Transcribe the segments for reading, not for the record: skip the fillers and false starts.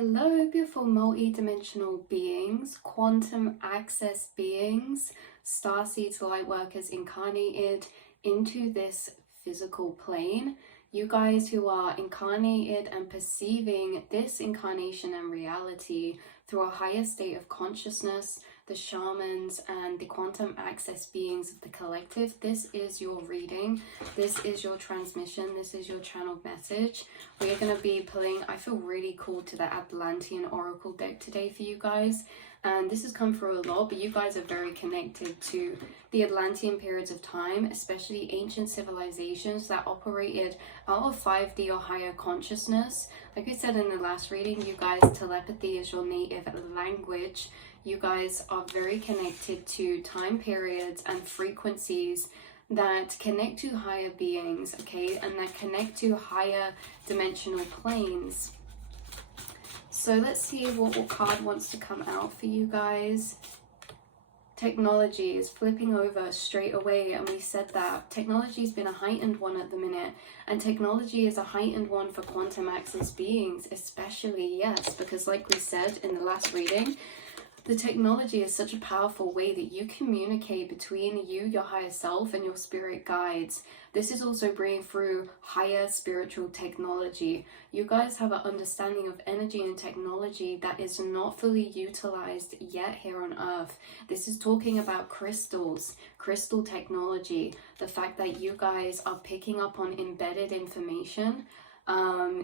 Hello, beautiful multi-dimensional beings, quantum access beings, starseeds, light workers incarnated into this physical plane. You guys who are incarnated and perceiving this incarnation and reality through a higher state of consciousness, the shamans and the quantum access beings of the collective, this is your reading, this is your transmission, this is your channeled message. We're going to be pulling, I feel really called to the Atlantean Oracle deck today for you guys. And this has come through a lot, but you guys are very connected to the Atlantean periods of time, especially ancient civilizations that operated out of 5D or higher consciousness. Like I said in the last reading, you guys, telepathy is your native language. You guys are very connected to time periods and frequencies that connect to higher beings, okay, and that connect to higher dimensional planes. So let's see what card wants to come out for you guys. Technology is flipping over straight away, and we said that technology has been a heightened one at the minute, and technology is a heightened one for quantum access beings especially, yes, because like we said in the last reading, the technology is such a powerful way that you communicate between you, your higher self, and your spirit guides. This is also bringing through higher spiritual technology. You guys have an understanding of energy and technology that is not fully utilized yet here on Earth. This is talking about crystals, crystal technology, the fact that you guys are picking up on embedded information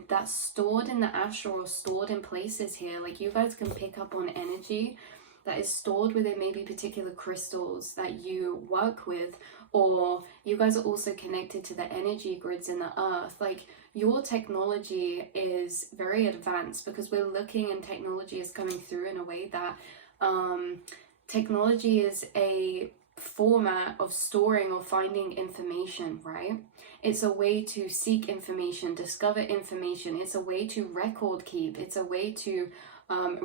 that's stored in the astral or stored in places here. Like you guys can pick up on energy that is stored within maybe particular crystals that you work with, or you guys are also connected to the energy grids in the earth. Like your technology is very advanced because we're looking, and technology is coming through in a way that technology is a format of storing or finding information, right? It's a way to seek information, discover information. It's a way to record keep. It's a way to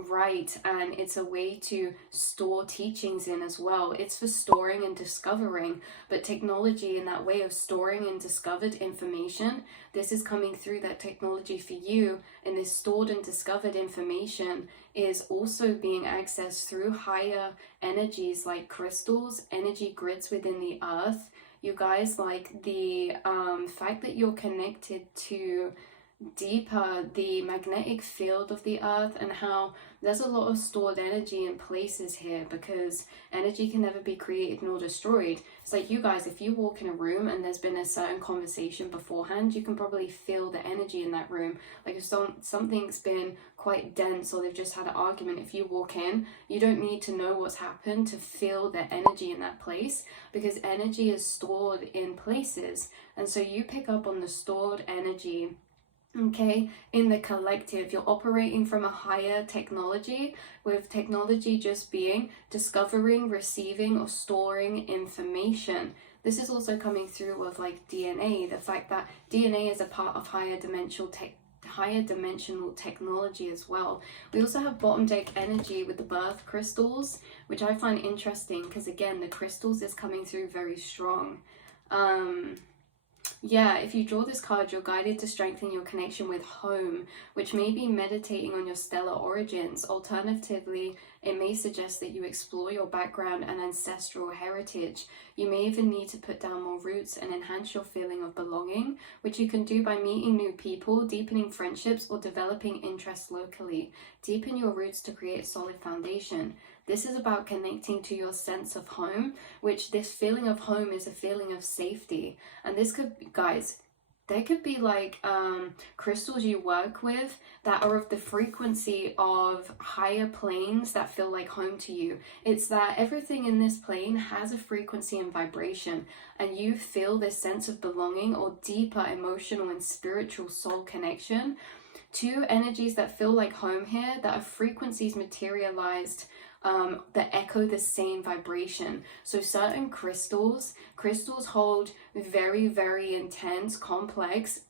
write, and it's a way to store teachings in as well. It's for storing and discovering, but technology in that way of storing and discovered information, this is coming through that technology for you, and this stored and discovered information is also being accessed through higher energies like crystals, energy grids within the earth. You guys, like the fact that you're connected to deeper the magnetic field of the earth, and how there's a lot of stored energy in places here, because energy can never be created nor destroyed. It's like you guys, if you walk in a room and there's been a certain conversation beforehand, you can probably feel the energy in that room. Like if something's been quite dense, or they've just had an argument, if you walk in, you don't need to know what's happened to feel the energy in that place, because energy is stored in places. And so you pick up on the stored energy, okay, in the collective. You're operating from a higher technology, with technology just being discovering, receiving, or storing information. This is also coming through with like DNA, the fact that DNA is a part of higher dimensional technology as well. We also have bottom deck energy with the birth crystals, which I find interesting because again, the crystals is coming through very strong. Yeah, if you draw this card, you're guided to strengthen your connection with home, which may be meditating on your stellar origins. Alternatively, it may suggest that you explore your background and ancestral heritage. You may even need to put down more roots and enhance your feeling of belonging, which you can do by meeting new people, deepening friendships, or developing interests locally. Deepen your roots to create a solid foundation. This is about connecting to your sense of home, which this feeling of home is a feeling of safety. And this could, guys, there could be like crystals you work with that are of the frequency of higher planes that feel like home to you. It's that everything in this plane has a frequency and vibration, and you feel this sense of belonging or deeper emotional and spiritual soul connection to energies that feel like home here, that are frequencies materialized that echo the same vibration. So certain crystals hold very, very intense, complex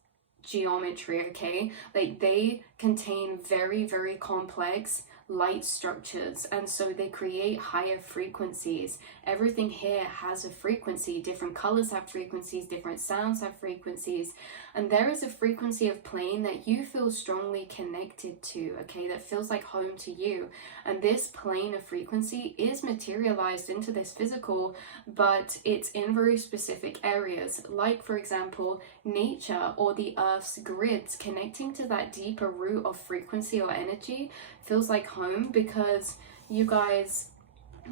geometry, okay? Like they contain very, very complex light structures, and so they create higher frequencies. Everything here has a frequency. Different colors have frequencies, different sounds have frequencies, and there is a frequency of plane that you feel strongly connected to, okay, that feels like home to you. And this plane of frequency is materialized into this physical, but it's in very specific areas, like for example nature or the earth's grids. Connecting to that deeper root of frequency or energy feels like home, because you guys,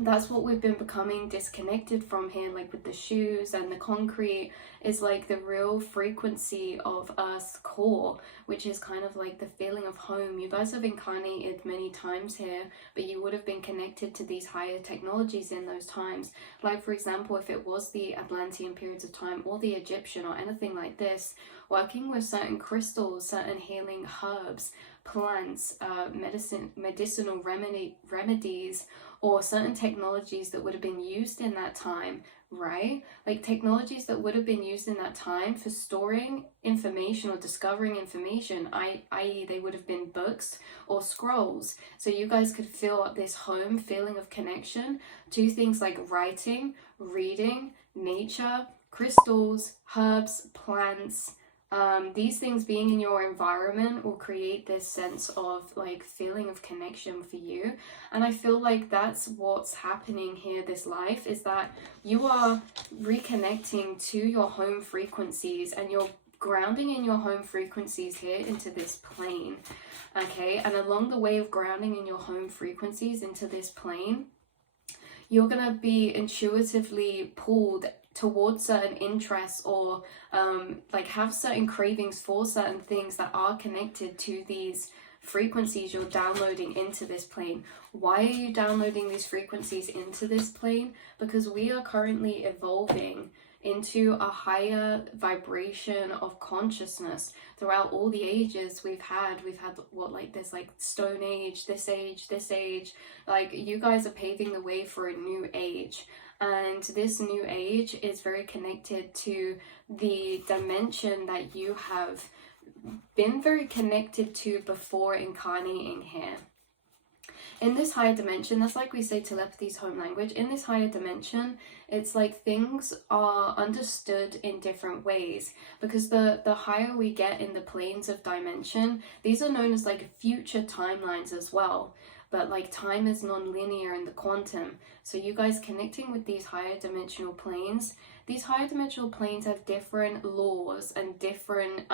that's what we've been becoming disconnected from here, like with the shoes and the concrete, is like the real frequency of Earth's core, which is kind of like the feeling of home. You guys have incarnated many times here, but you would have been connected to these higher technologies in those times. Like for example, if it was the Atlantean periods of time or the Egyptian or anything like this, working with certain crystals, certain healing herbs, plants, medicinal remedies, or certain technologies that would have been used in that time, right? Like technologies that would have been used in that time for storing information or discovering information, i.e. they would have been books or scrolls. So you guys could feel this home feeling of connection to things like writing, reading, nature, crystals, herbs, plants. These things being in your environment will create this sense of like feeling of connection for you. And I feel like that's what's happening here this life, is that you are reconnecting to your home frequencies, and you're grounding in your home frequencies here into this plane, okay? And along the way of grounding in your home frequencies into this plane, you're gonna be intuitively pulled towards certain interests, or like have certain cravings for certain things that are connected to these frequencies you're downloading into this plane. Why are you downloading these frequencies into this plane? Because we are currently evolving into a higher vibration of consciousness. Throughout all the ages we've had what, like this, like stone age, this age, like you guys are paving the way for a new age. And this new age is very connected to the dimension that you have been very connected to before incarnating here. In this higher dimension, that's like we say telepathy's home language. In this higher dimension, it's like things are understood in different ways, because the higher we get in the planes of dimension, these are known as like future timelines as well. But like time is non-linear in the quantum. So you guys connecting with these higher dimensional planes, these higher dimensional planes have different laws and different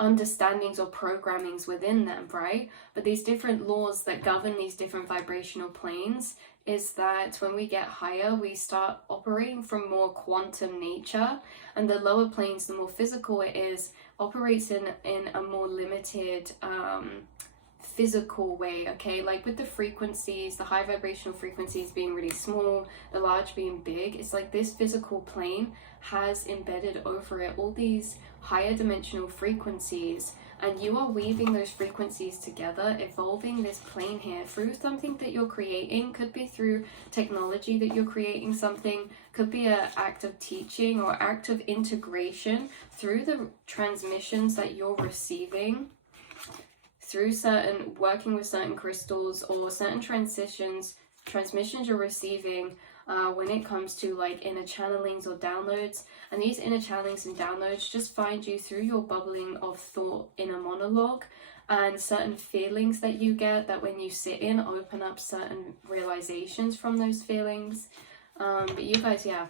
understandings or programmings within them, right? But these different laws that govern these different vibrational planes is that when we get higher, we start operating from more quantum nature, and the lower planes, the more physical it is, operates in a more limited physical way, okay? Like with the frequencies, the high vibrational frequencies being really small, the large being big, it's like this physical plane has embedded over it all these higher dimensional frequencies, and you are weaving those frequencies together, evolving this plane here through something that you're creating. Could be through technology that you're creating something, could be an act of teaching or act of integration through the transmissions that you're receiving, through certain working with certain crystals, or certain transmissions you're receiving when it comes to like inner channelings or downloads. And these inner channelings and downloads just find you through your bubbling of thought inner monologue, and certain feelings that you get that when you sit in open up certain realizations from those feelings. But you guys, yeah,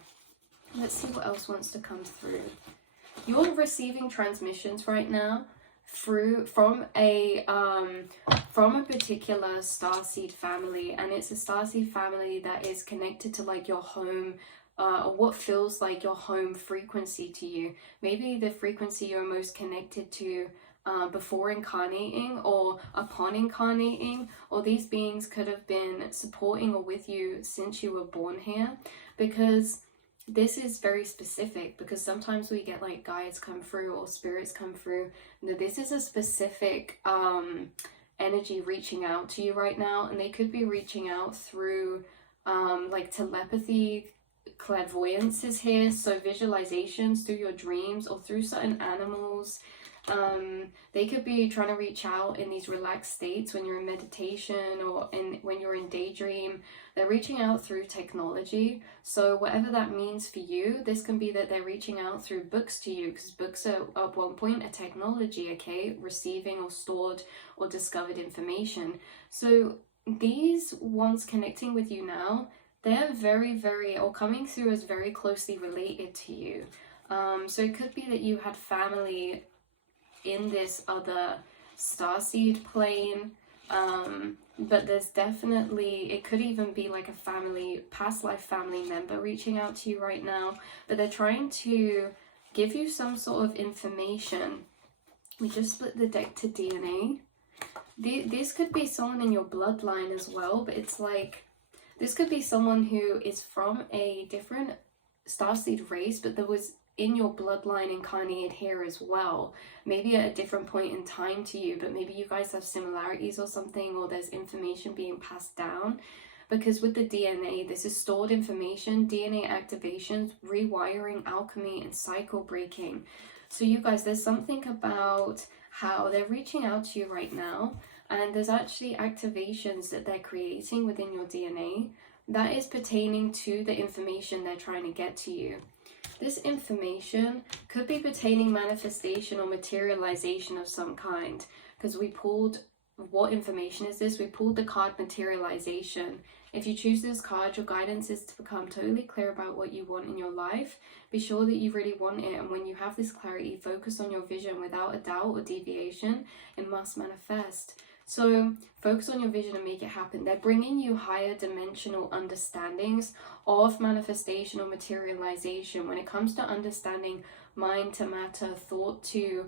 let's see what else wants to come through. You're receiving transmissions right now from a particular starseed family, and it's a starseed family that is connected to like your home, or what feels like your home frequency to you. Maybe the frequency you're most connected to before incarnating or upon incarnating, or these beings could have been supporting or with you since you were born here, because this is very specific. Because sometimes we get like guides come through or spirits come through. Now, this is a specific energy reaching out to you right now, and they could be reaching out through like telepathy. Clairvoyance is here, so visualizations through your dreams or through certain animals, They could be trying to reach out in these relaxed states when you're in meditation or when you're in daydream. They're reaching out through technology. So whatever that means for you, this can be that they're reaching out through books to you, because books are at one point a technology, okay? Receiving or stored or discovered information. So these ones connecting with you now, they're very, very, or coming through as very closely related to you. So it could be that you had family in this other starseed plane, but there's definitely, it could even be like a family, past life family member reaching out to you right now, but they're trying to give you some sort of information. We just split the deck to DNA. This could be someone in your bloodline as well, but it's like, this could be someone who is from a different starseed race, but there was in your bloodline incarnated here as well, maybe at a different point in time to you, but maybe you guys have similarities or something, or there's information being passed down. Because with the DNA, this is stored information, DNA activations, rewiring, alchemy, and cycle breaking. So you guys, there's something about how they're reaching out to you right now, and there's actually activations that they're creating within your DNA that is pertaining to the information they're trying to get to you. This information could be pertaining manifestation or materialization of some kind, because we pulled, what information is this? We pulled the card materialization. If you choose this card, your guidance is to become totally clear about what you want in your life. Be sure that you really want it, and when you have this clarity, focus on your vision without a doubt or deviation. It must manifest. So focus on your vision and make it happen. They're bringing you higher dimensional understandings of manifestation or materialization when it comes to understanding mind to matter, thought to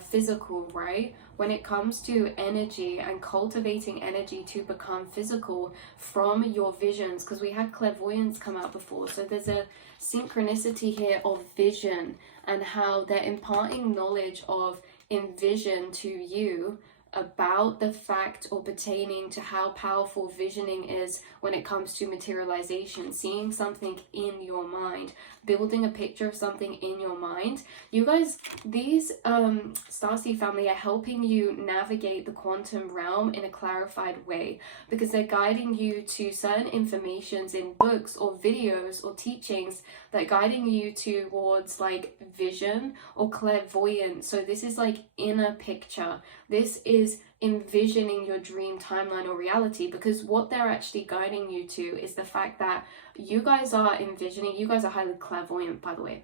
physical, right? When it comes to energy and cultivating energy to become physical from your visions, because we had clairvoyance come out before. So there's a synchronicity here of vision and how they're imparting knowledge of envision to you about the fact or pertaining to how powerful visioning is when it comes to materialization, seeing something in your mind, building a picture of something in your mind. You guys, these starseed family are helping you navigate the quantum realm in a clarified way, because they're guiding you to certain informations in books or videos or teachings that are guiding you towards like vision or clairvoyance. So this is like inner picture. This is envisioning your dream timeline or reality, because what they're actually guiding you to is the fact that you guys are envisioning, you guys are highly clairvoyant, by the way,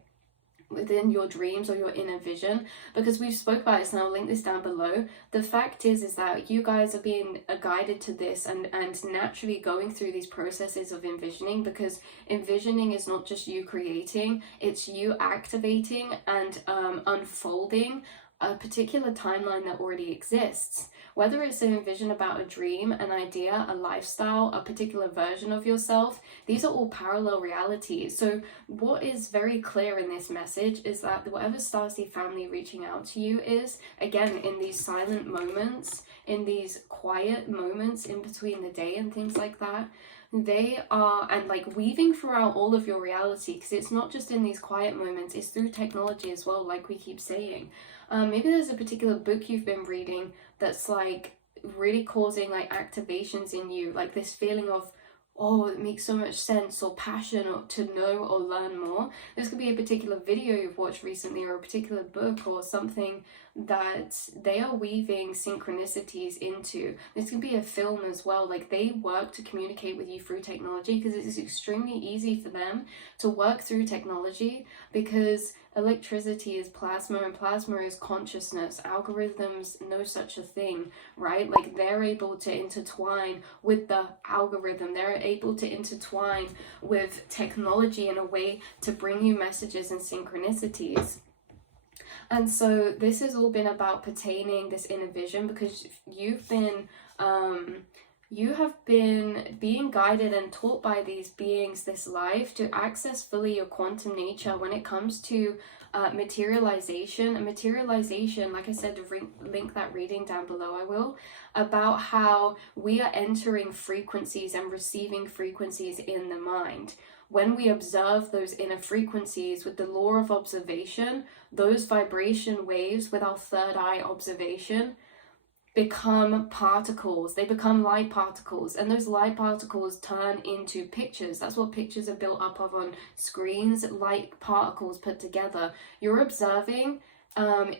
within your dreams or your inner vision, because we've spoke about this and I'll link this down below. The fact is that you guys are being guided to this and naturally going through these processes of envisioning, because envisioning is not just you creating, it's you activating and unfolding a particular timeline that already exists. Whether it's an envision about a dream, an idea, a lifestyle, a particular version of yourself, these are all parallel realities. So what is very clear in this message is that whatever starseed family reaching out to you is, again, in these silent moments, in these quiet moments in between the day and things like that, they are, and like weaving throughout all of your reality, because it's not just in these quiet moments, it's through technology as well, like we keep saying. Maybe there's a particular book you've been reading that's like really causing like activations in you, like this feeling of, oh, it makes so much sense, or passion, or to know or learn more. This could be a particular video you've watched recently, or a particular book, or something that they are weaving synchronicities into. This could be a film as well. Like they work to communicate with you through technology, because it's extremely easy for them to work through technology, because electricity is plasma and plasma is consciousness. Algorithms know such a thing, right? Like they're able to intertwine with the algorithm. They're able to intertwine with technology in a way to bring you messages and synchronicities. And so this has all been about pertaining this inner vision, because you have been being guided and taught by these beings this life to access fully your quantum nature when it comes to materialization. And materialization, like I said, to link that reading down below, I will, about how we are entering frequencies and receiving frequencies in the mind. when we observe those inner frequencies with the law of observation, those vibration waves with our third eye observation become particles. They become light particles, and those light particles turn into pictures. That's what pictures are built up of on screens, light particles put together. You're observing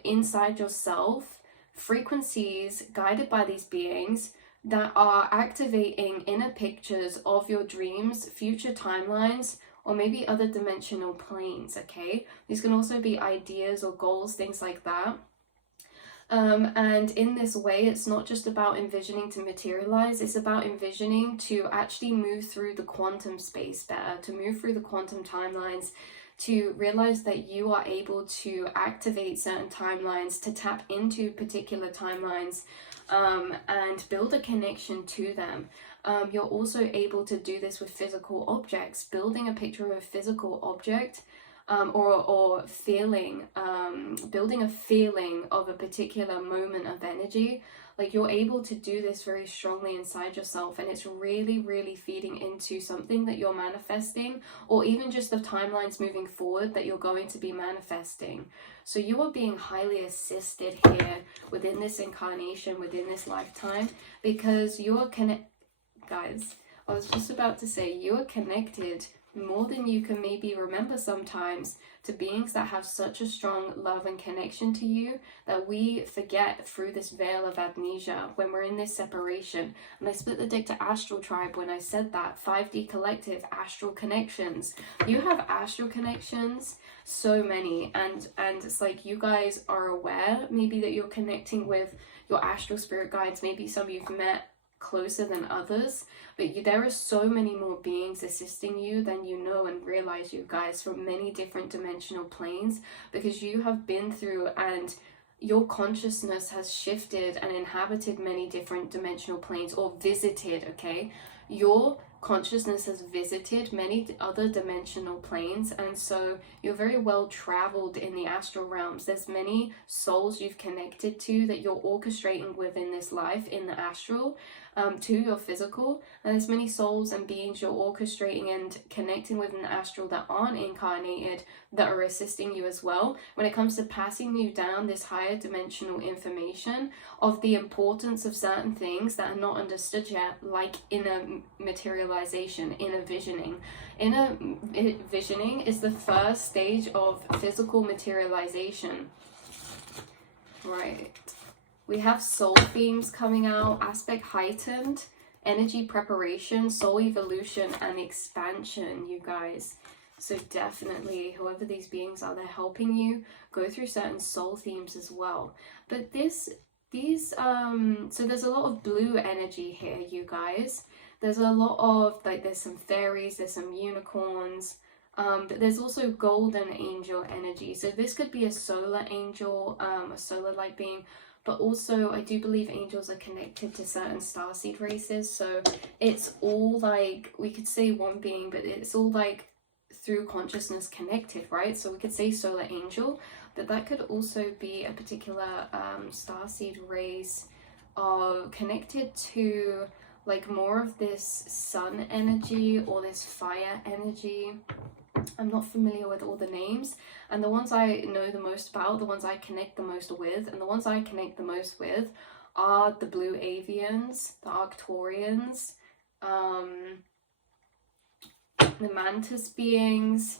inside yourself frequencies guided by these beings that are activating inner pictures of your dreams, future timelines, or maybe other dimensional planes. Okay, these can also be ideas or goals, things like that. And in this way, it's not just about envisioning to materialize, it's about envisioning to actually move through the quantum space better, to move through the quantum timelines, to realize that you are able to activate certain timelines, to tap into particular timelines, and build a connection to them. You're also able to do this with physical objects, building a picture of a physical object, or feeling, building a feeling of a particular moment of energy. Like, you're able to do this very strongly inside yourself, and it's really, really feeding into something that you're manifesting, or even just the timelines moving forward that you're going to be manifesting. So you are being highly assisted here within this incarnation, within this lifetime, because you are guys, I was just about to say, you are connected more than you can maybe remember sometimes to beings that have such a strong love and connection to you that we forget through this veil of amnesia when we're in this separation. And I split the deck to astral tribe when I said that. 5D collective, astral connections. You have astral connections, so many, and it's like you guys are aware maybe that you're connecting with your astral spirit guides. Maybe some you've met closer than others, but there are so many more beings assisting you than you know and realize, you guys, from many different dimensional planes, because you have been through and your consciousness has shifted and inhabited many different dimensional planes, or visited, okay? Your consciousness has visited many other dimensional planes, and so you're very well traveled in the astral realms. There's many souls you've connected to that you're orchestrating within this life in the astral, to your physical, and there's many souls and beings you're orchestrating and connecting with in the astral that aren't incarnated, that are assisting you as well when it comes to passing you down this higher dimensional information of the importance of certain things that are not understood yet, like inner materialization, inner visioning. Inner visioning is the first stage of physical materialization. Right. We have soul themes coming out, aspect heightened, energy preparation, soul evolution, and expansion, you guys. So definitely, whoever these beings are, they're helping you go through certain soul themes as well. But so there's a lot of blue energy here, you guys. There's a lot of, like, there's some fairies, there's some unicorns, but there's also golden angel energy. So this could be a solar angel, a solar light being, but also I do believe angels are connected to certain starseed races. So it's all like, we could say one being, but it's all like through consciousness connected, right? So we could say solar angel, but that could also be a particular starseed race connected to like more of this sun energy or this fire energy. I'm not familiar with all the names, and the ones I know the most about, the ones I connect the most with, and the ones I connect the most with are the blue avians, the Arcturians, the mantis beings.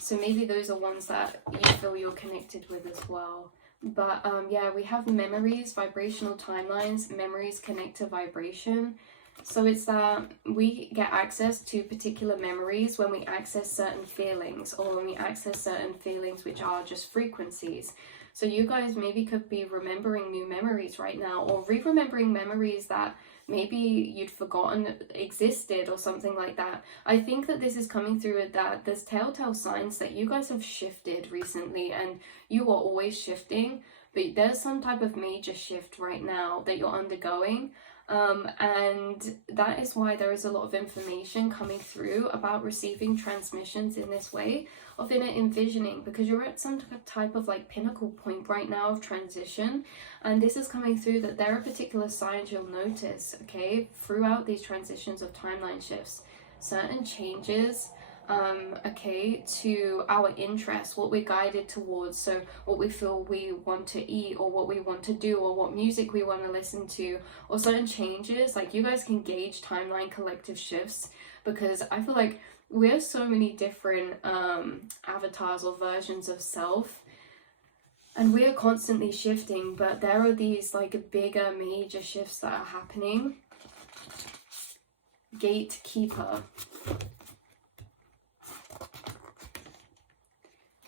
So maybe those are ones that you feel you're connected with as well. But yeah, we have memories, vibrational timelines. Memories connect to vibration. So it's that we get access to particular memories when we access certain feelings, or when we access certain feelings which are just frequencies. So you guys maybe could be remembering new memories right now, or re-remembering memories that maybe you'd forgotten existed, or something like that. I think that this is coming through that there's telltale signs that you guys have shifted recently, and you are always shifting, but there's some type of major shift right now that you're undergoing. And that is why there is a lot of information coming through about receiving transmissions in this way of inner envisioning, because you're at some type of like pinnacle point right now of transition, and this is coming through that there are particular signs you'll notice, okay, throughout these transitions of timeline shifts. certain changes, okay, to our interests, what we're guided towards. So what we feel we want to eat, or what we want to do, or what music we want to listen to, or certain changes. Like, you guys can gauge timeline collective shifts, because I feel like we have so many different avatars or versions of self, and we are constantly shifting, but there are these like bigger major shifts that are happening. Gatekeeper.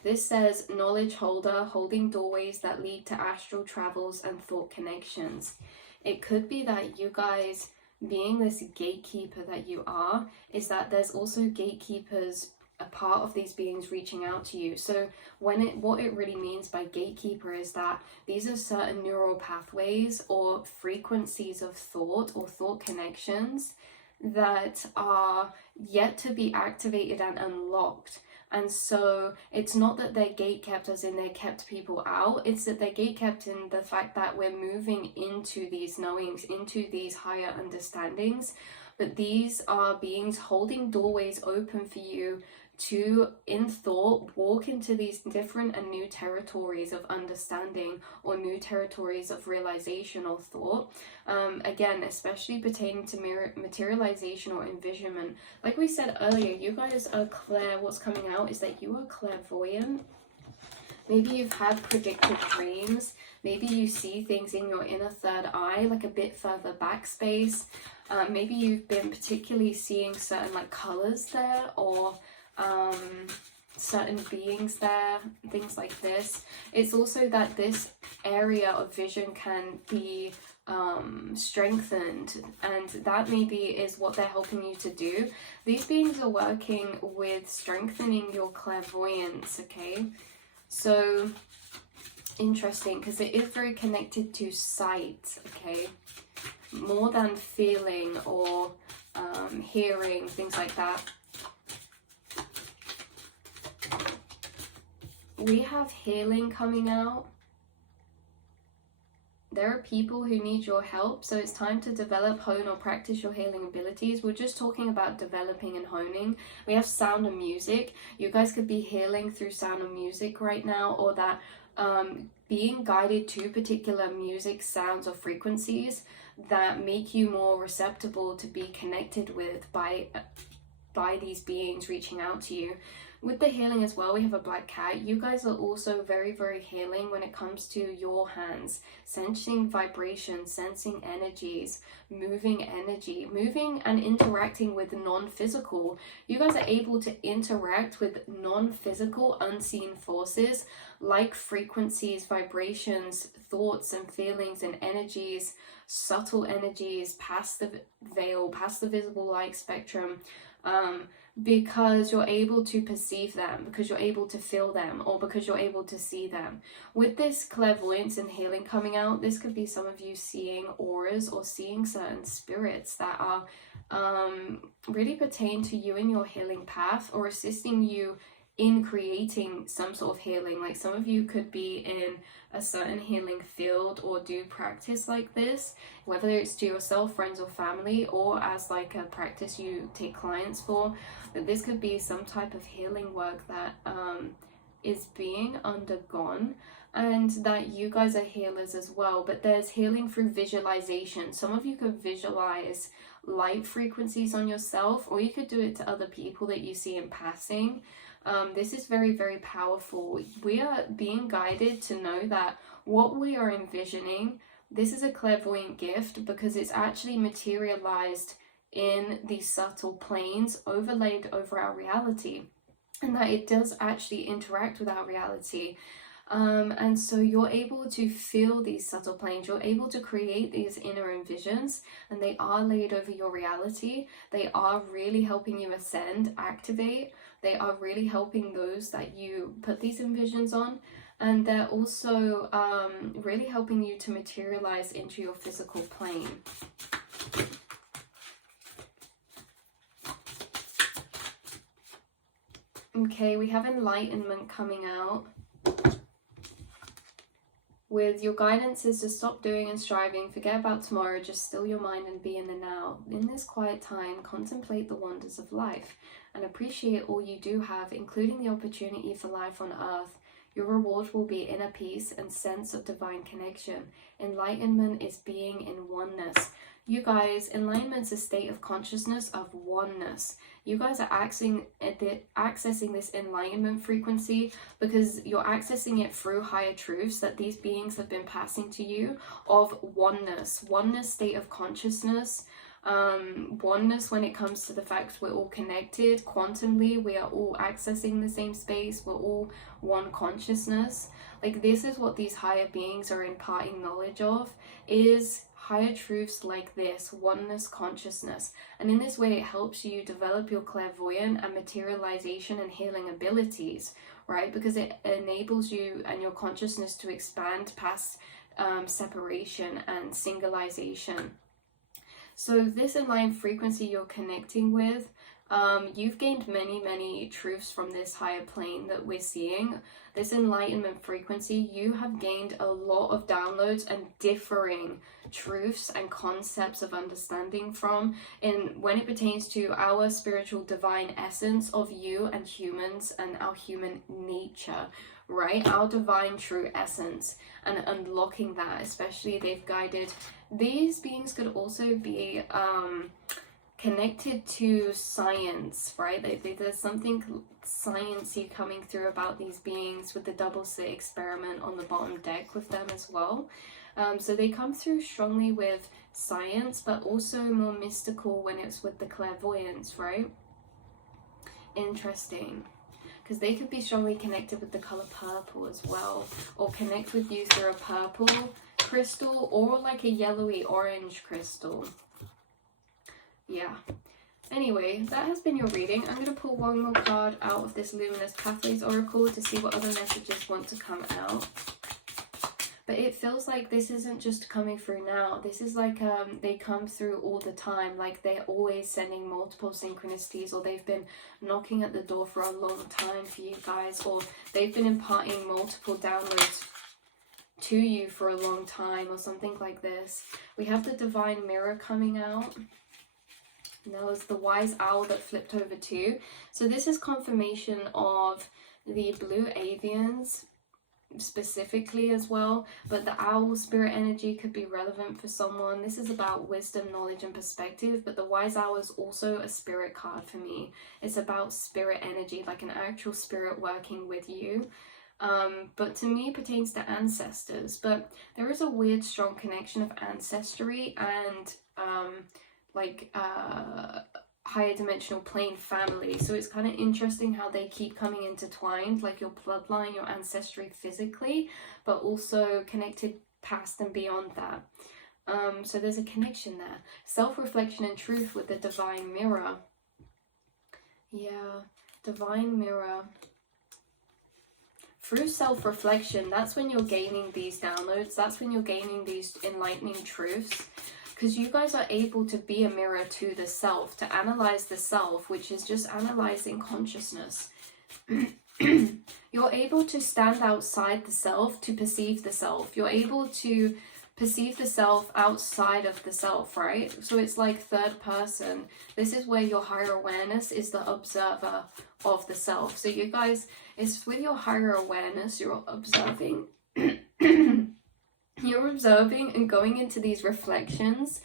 This says knowledge holder, holding doorways that lead to astral travels and thought connections. It could be that you guys, being this gatekeeper that you are, is that there's also gatekeepers, a part of these beings reaching out to you. So what it really means by gatekeeper is that these are certain neural pathways or frequencies of thought or thought connections that are yet to be activated and unlocked. And so it's not that they're gatekept as in they kept people out, it's that they're gatekept in the fact that we're moving into these knowings, into these higher understandings. But these are beings holding doorways open for you to, in thought, walk into these different and new territories of understanding, or new territories of realization or thought. Again, especially pertaining to materialization or envisionment. Like we said earlier, you guys are what's coming out is that you are clairvoyant. Maybe you've had predictive dreams. Maybe you see things in your inner third eye, like a bit further back space. Maybe you've been particularly seeing certain like colors there, or certain beings there, things like this. It's also that this area of vision can be strengthened, and that maybe is what they're helping you to do. These beings are working with strengthening your clairvoyance, okay? So interesting, because it is very connected to sight, okay? More than feeling or hearing, things like that. We have healing coming out. There are people who need your help, so it's time to develop, hone, or practice your healing abilities. We're just talking about developing and honing. We have sound and music. You guys could be healing through sound and music right now, or that being guided to particular music, sounds, or frequencies that make you more receptible to be connected with by these beings reaching out to you. With the healing as well, we have a black cat. You guys are also very, very healing when it comes to your hands, sensing vibration, sensing energies, moving energy, moving and interacting with non-physical. You guys are able to interact with non-physical, unseen forces like frequencies, vibrations, thoughts and feelings and energies, subtle energies, past the veil, past the visible light spectrum. Because you're able to perceive them, because you're able to feel them, or because you're able to see them. With this clairvoyance and healing coming out, this could be some of you seeing auras or seeing certain spirits that are really pertain to you in your healing path, or assisting you in creating some sort of healing. Like, some of you could be in a certain healing field or do practice like this, whether it's to yourself, friends, or family, or as like a practice you take clients for. That this could be some type of healing work that is being undergone, and that you guys are healers as well. But there's healing through visualization. Some of you could visualize light frequencies on yourself, or you could do it to other people that you see in passing. This is very, very powerful. We are being guided to know that what we are envisioning, this is a clairvoyant gift, because it's actually materialized in these subtle planes overlaid over our reality, and that it does actually interact with our reality. And so you're able to feel these subtle planes, you're able to create these inner envisions, and they are laid over your reality. They are really helping you ascend, activate. They are really helping those that you put these envisions on, and they're also really helping you to materialize into your physical plane. Okay, we have enlightenment coming out. with your guidance is to stop doing and striving, forget about tomorrow, just still your mind and be in the now. In this quiet time, contemplate the wonders of life and appreciate all you do have, including the opportunity for life on earth. Your reward will be inner peace and sense of divine connection. Enlightenment is being in oneness. You guys, enlightenment's a state of consciousness of oneness. You guys are accessing this enlightenment frequency because you're accessing it through higher truths that these beings have been passing to you of oneness state of consciousness. Oneness when it comes to the fact we're all connected quantumly, we are all accessing the same space, we're all one consciousness. Like, this is what these higher beings are imparting knowledge of, is higher truths like this, oneness consciousness. And in this way, it helps you develop your clairvoyant and materialization and healing abilities, right? Because it enables you and your consciousness to expand past separation and singularization. So this enlightened frequency you're connecting with, you've gained many truths from this higher plane that we're seeing. This enlightenment frequency, you have gained a lot of downloads and differing truths and concepts of understanding from, when it pertains to our spiritual divine essence of you and humans and our human nature, right? Our divine true essence, and unlocking that. Especially, they've guided, these beings could also be connected to science, right? There's something sciencey coming through about these beings, with the double slit experiment on the bottom deck with them as well. So they come through strongly with science, but also more mystical when it's with the clairvoyance, right? Interesting. Because they could be strongly connected with the color purple as well, or connect with you through a purple crystal or like a yellowy orange crystal. Yeah. Anyway, that has been your reading. I'm going to pull one more card out of this Luminous Pathways Oracle to see what other messages want to come out. But it feels like this isn't just coming through now. This is like they come through all the time. Like, they're always sending multiple synchronicities, or they've been knocking at the door for a long time for you guys, or they've been imparting multiple downloads to you for a long time, or something like this. We have the Divine Mirror coming out. And there was the Wise Owl that flipped over too. So this is confirmation of the blue avians specifically as well, but the owl spirit energy could be relevant for someone. This is about wisdom, knowledge and perspective, but the Wise Owl is also a spirit card for me. It's about spirit energy, like an actual spirit working with you. But to me, it pertains to ancestors. But there is a weird strong connection of ancestry and higher dimensional plane family. So it's kind of interesting how they keep coming intertwined, like your bloodline, your ancestry physically, but also connected past and beyond that. So there's a connection there. Self-reflection and truth with the Divine Mirror. Yeah, Divine Mirror. Through self-reflection, that's when you're gaining these downloads. That's when you're gaining these enlightening truths. Because you guys are able to be a mirror to the self, to analyze the self, which is just analyzing consciousness. You're able to stand outside the self to perceive the self. You're able to perceive the self outside of the self, right? So it's like third person. This is where your higher awareness is the observer of the self. So you guys, it's with your higher awareness, you're observing. You're observing and going into these reflections,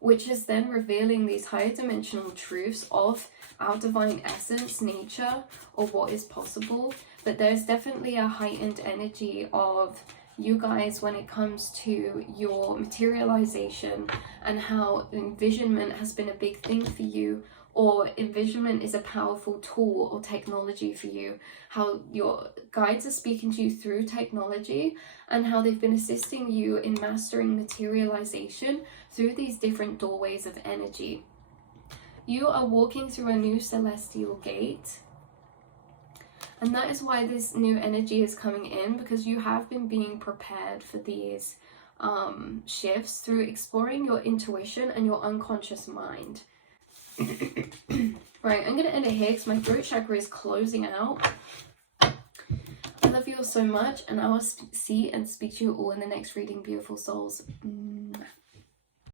which is then revealing these higher dimensional truths of our divine essence, nature, or what is possible. But there's definitely a heightened energy of you guys when it comes to your materialization, and how envisionment has been a big thing for you, or envisionment is a powerful tool or technology for you, how your guides are speaking to you through technology, and how they've been assisting you in mastering materialization through these different doorways of energy. You are walking through a new celestial gate, and that is why this new energy is coming in, because you have been being prepared for these shifts through exploring your intuition and your unconscious mind. Right, I'm going to end it here because my throat chakra is closing out. I love you all so much, and I will see and speak to you all in the next reading, beautiful souls.